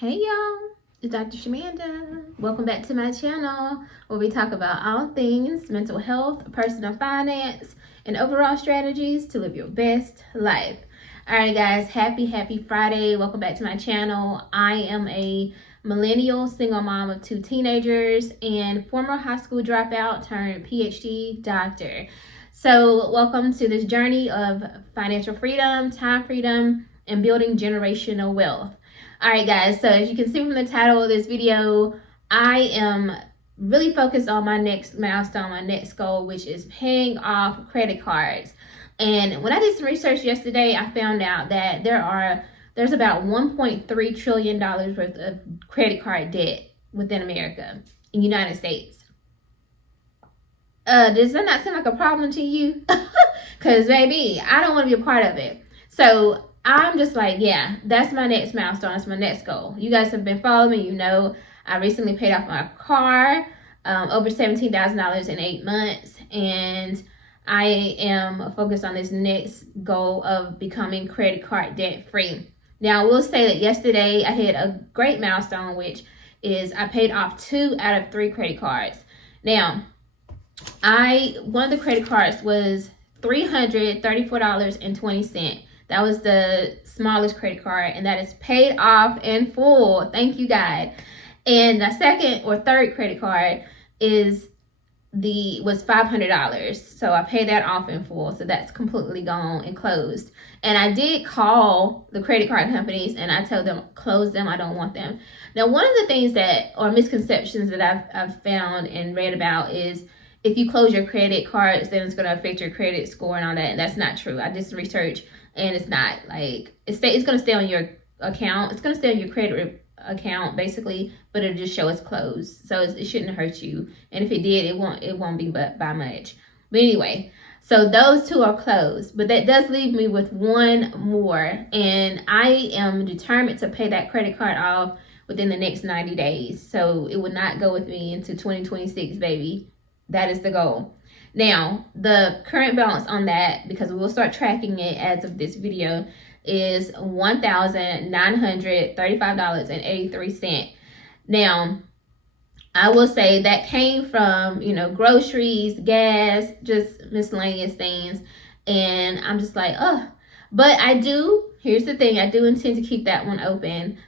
Hey y'all, it's Dr. Shamanda. Welcome back to my channel where we talk about all things mental health, personal finance, and overall strategies to live your best life. Alright guys, happy Friday. Welcome back to my channel. I am a millennial single mom of 2 teenagers and former high school dropout turned PhD doctor. So welcome to this journey of financial freedom, time freedom, and building generational wealth. Alright guys, so as you can see from the title of this video, I am really focused on my next milestone, my next goal, which is paying off credit cards. And when I did some research yesterday, I found out that there's about $1.3 trillion worth of credit card debt within America, in the United States. Does that not seem like a problem to you? Because baby, I don't want to be a part of it. So I'm just like, yeah, that's my next milestone. That's my next goal. You guys have been following me. You know, I recently paid off my car, over $17,000 in 8 months. And I am focused on this next goal of becoming credit card debt free. Now, I will say that yesterday I hit a great milestone, which is I paid off 2 out of 3 credit cards. Now, one of the credit cards was $334.20. That was the smallest credit card, and that is paid off in full. Thank you, God. And the second or third credit card was $500. So I paid that off in full. So that's completely gone and closed. And I did call the credit card companies and I told them, close them. I don't want them. Now, one of the things or misconceptions that I've found and read about is if you close your credit cards, then it's going to affect your credit score and all that. And that's not true. I did some research. And it's not like it's going to stay on your account. It's going to stay on your credit account basically, but it'll just show it's closed. So it shouldn't hurt you. And if it did, it won't be by much. But anyway, so those 2 are closed. But that does leave me with one more, and I am determined to pay that credit card off within the next 90 days. So it will not go with me into 2026, baby. That is the goal. Now, the current balance on that, because we'll start tracking it as of this video, is $1,935.83. Now, I will say that came from, groceries, gas, just miscellaneous things. And I'm just like, oh. But here's the thing, I do intend to keep that one open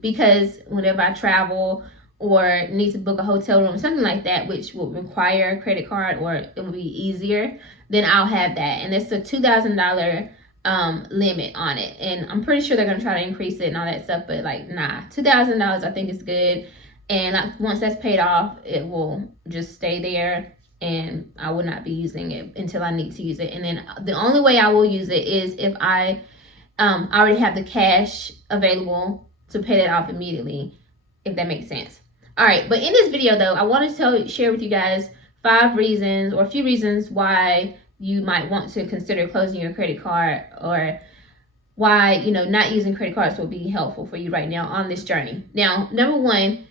because whenever I travel or need to book a hotel room, something like that, which will require a credit card or it will be easier, then I'll have that. And it's a $2,000 limit on it. And I'm pretty sure they're going to try to increase it and all that stuff, but like, nah, $2,000 I think is good. And once that's paid off, it will just stay there and I will not be using it until I need to use it. And then the only way I will use it is if I already have the cash available to pay that off immediately, if that makes sense. All right, but in this video though, I wanted to share with you guys 5 reasons or a few reasons why you might want to consider closing your credit card, or why, not using credit cards will be helpful for you right now on this journey. Now, number 1,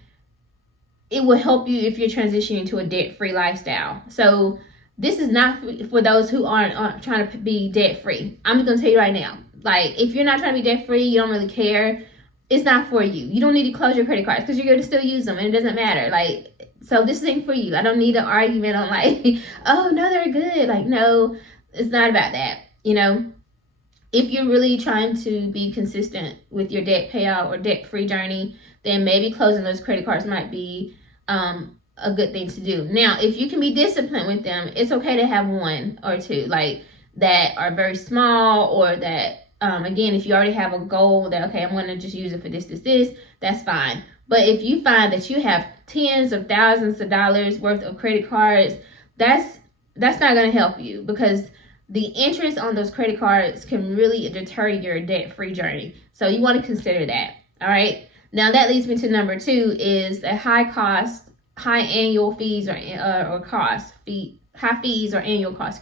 it will help you if you're transitioning to a debt-free lifestyle. So this is not for those who aren't trying to be debt-free. I'm just going to tell you right now, like if you're not trying to be debt-free, you don't really care, it's not for you. You don't need to close your credit cards because you're going to still use them and it doesn't matter. Like, so this ain't for you. I don't need an argument on like, oh no, they're good. Like, no, it's not about that. If you're really trying to be consistent with your debt payout or debt-free journey, then maybe closing those credit cards might be a good thing to do. Now, if you can be disciplined with them, it's okay to have 1 or 2 like that are very small, or that again, if you already have a goal that, okay, I'm going to just use it for this, that's fine. But if you find that you have tens of thousands of dollars worth of credit cards, that's not going to help you, because the interest on those credit cards can really deter your debt-free journey. So you want to consider that. All right. Now that leads me to number 2 is a high annual fees or high fees or annual cost,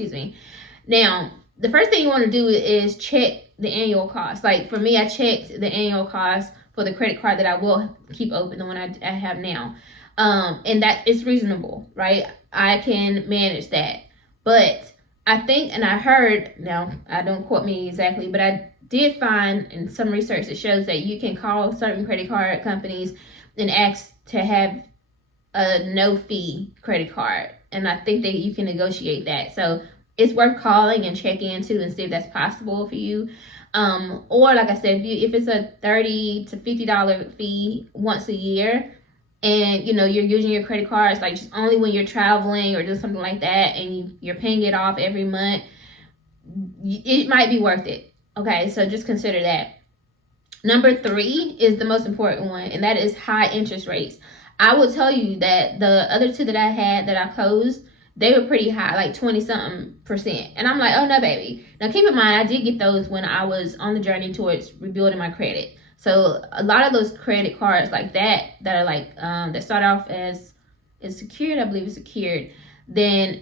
Now, the first thing you want to do is check the annual cost. Like for me, I checked the annual cost for the credit card that I will keep open, the one I have now. And that is reasonable, right? I can manage that. But I think, and I heard, now I don't quote me exactly, but I did find in some research that shows that you can call certain credit card companies and ask to have a no fee credit card, and I think that you can negotiate that. So it's worth calling and checking into and see if that's possible for you. Or like I said, if it's a $30 to $50 fee once a year, and you're using your credit cards like just only when you're traveling or doing something like that, and you're paying it off every month, it might be worth it. Okay, so just consider that. Number 3 is the most important one, and that is high interest rates. I will tell you that the other 2 that I had that I closed, they were pretty high, like 20-something%. And I'm like, oh no, baby. Now keep in mind, I did get those when I was on the journey towards rebuilding my credit. So a lot of those credit cards like that are like, that start off as secured, I believe it's secured, then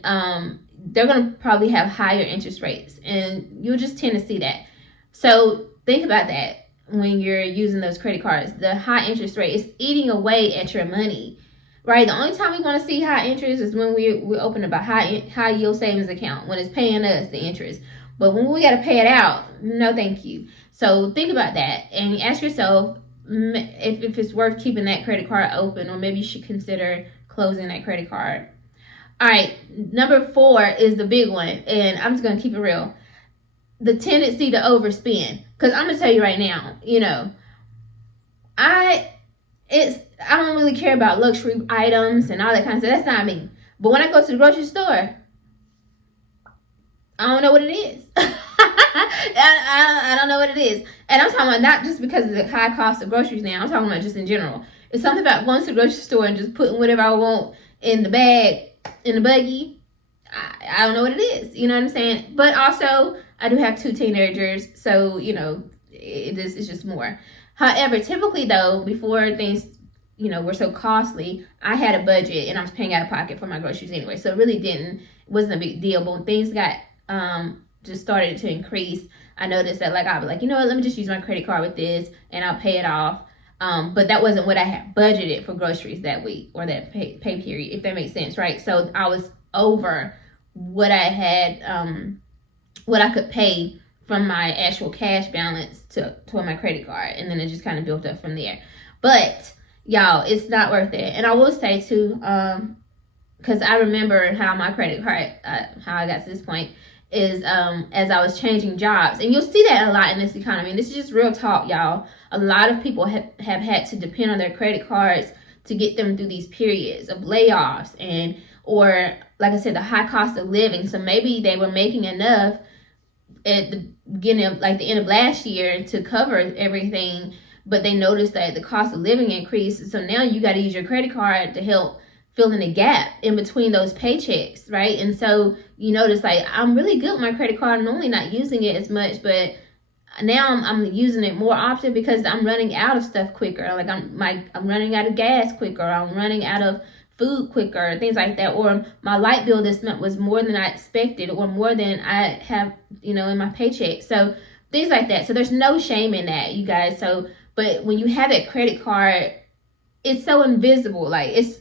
they're going to probably have higher interest rates. And you'll just tend to see that. So think about that when you're using those credit cards. The high interest rate is eating away at your money, right? The only time we want to see high interest is when we open up a high yield savings account, when it's paying us the interest. But when we got to pay it out, no thank you. So think about that and ask yourself if it's worth keeping that credit card open, or maybe you should consider closing that credit card. All right, number 4 is the big one, and I'm just going to keep it real. The tendency to overspend. Because I'm going to tell you right now, I don't really care about luxury items and all that kind of stuff. That's not me. But when I go to the grocery store, I don't know what it is. I don't know what it is. And I'm talking about not just because of the high cost of groceries now. I'm talking about just in general. It's something about going to the grocery store and just putting whatever I want in the bag, in the buggy. I don't know what it is. You know what I'm saying? But also, I do have 2 teenagers. So, it's just more. However, typically though, before things, were so costly, I had a budget and I was paying out of pocket for my groceries anyway. So it really wasn't a big deal. But when things got, just started to increase, I noticed that I'd be like, let me just use my credit card with this and I'll pay it off. But that wasn't what I had budgeted for groceries that week or that pay period, if that makes sense, right? So I was over what I had, what I could pay from my actual cash balance toward my credit card. And then it just kind of built up from there. But y'all, it's not worth it. And I will say too, because I remember how my credit card, how I got to this point, is as I was changing jobs. And you'll see that a lot in this economy. And this is just real talk, y'all. A lot of people have had to depend on their credit cards to get them through these periods of layoffs or like I said, the high cost of living. So maybe they were making enough at the beginning of the end of last year to cover everything, but they noticed that the cost of living increased. So now you got to use your credit card to help fill in the gap in between those paychecks, right? And so you notice I'm really good with my credit card. I'm normally not using it as much, but now I'm using it more often because I'm running out of stuff quicker. I'm running out of gas quicker. I'm running out of food quicker, things like that. Or my light bill this month was more than I expected, or more than I have, in my paycheck. So things like that. So there's no shame in that, you guys. So, but when you have that credit card, it's so invisible. It's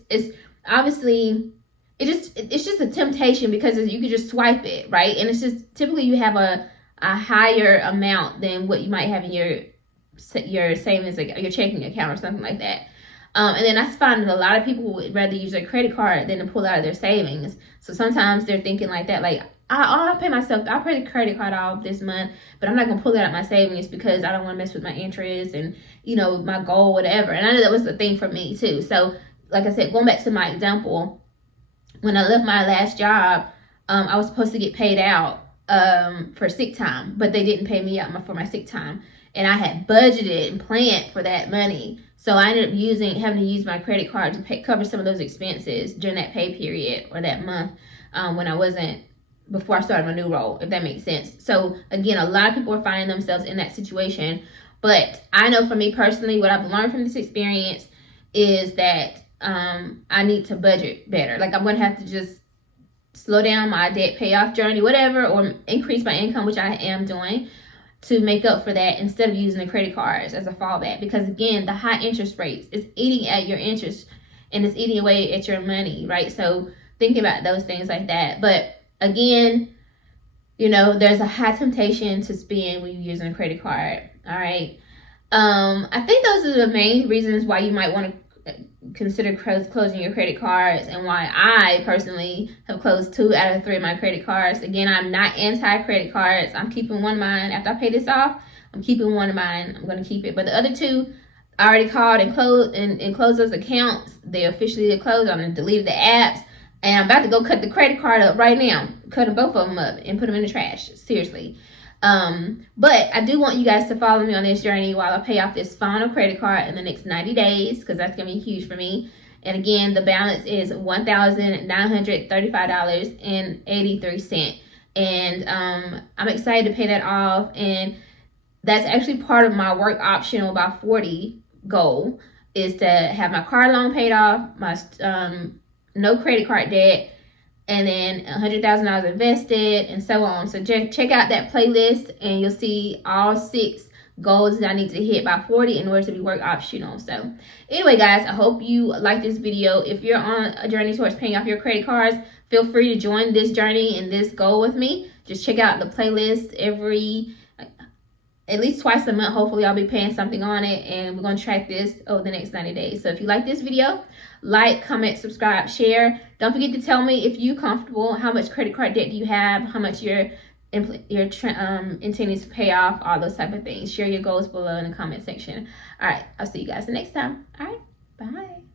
obviously, it's just a temptation because you could just swipe it, right? And it's just typically you have a higher amount than what you might have in your savings, your checking account or something like that. And then I find that a lot of people would rather use their credit card than to pull out of their savings. So sometimes they're thinking like that, I'll pay the credit card off this month, but I'm not going to pull it out of my savings because I don't want to mess with my interest and, my goal, whatever. And I know that was the thing for me too. So like I said, going back to my example, when I left my last job, I was supposed to get paid out for sick time, but they didn't pay me out for my sick time. And I had budgeted and planned for that money. So I ended up having to use my credit card to cover some of those expenses during that pay period or that month before I started my new role, if that makes sense. So again, a lot of people are finding themselves in that situation. But I know for me personally, what I've learned from this experience is that I need to budget better. I'm going to have to just slow down my debt payoff journey, whatever, or increase my income, which I am doing, to make up for that instead of using the credit cards as a fallback. Because again, the high interest rates is eating at your interest and it's eating away at your money, right? So think about those things like that. But again, there's a high temptation to spend when you're using a credit card. All right. I think those are the main reasons why you might want to consider closing your credit cards, and why I personally have closed 2 out of 3 of my credit cards. Again, I'm not anti-credit cards. I'm keeping one of mine. After I pay this off, I'm keeping one of mine. I'm going to keep it. But the other 2, I already called and closed those accounts. They officially closed. I'm going to delete the apps. And I'm about to go cut the credit card up right now. Cutting both of them up and put them in the trash. Seriously. But I do want you guys to follow me on this journey while I pay off this final credit card in the next 90 days, because that's going to be huge for me. And again, the balance is $1,935.83. And I'm excited to pay that off. And that's actually part of my work optional by 40 goal, is to have my car loan paid off, my no credit card debt, and then $100,000 invested, and so on. So check out that playlist, and you'll see all 6 goals that I need to hit by 40 in order to be work optional. So anyway, guys, I hope you like this video. If you're on a journey towards paying off your credit cards, feel free to join this journey and this goal with me. Just check out the playlist at least twice a month. Hopefully I'll be paying something on it, and we're going to track this over the next 90 days. So if you like this video, like, comment, subscribe, share. Don't forget to tell me if you're comfortable, how much credit card debt do you have, how much you're intending to pay off, all those type of things. Share your goals below in the comment section. All right, I'll see you guys the next time. All right, bye.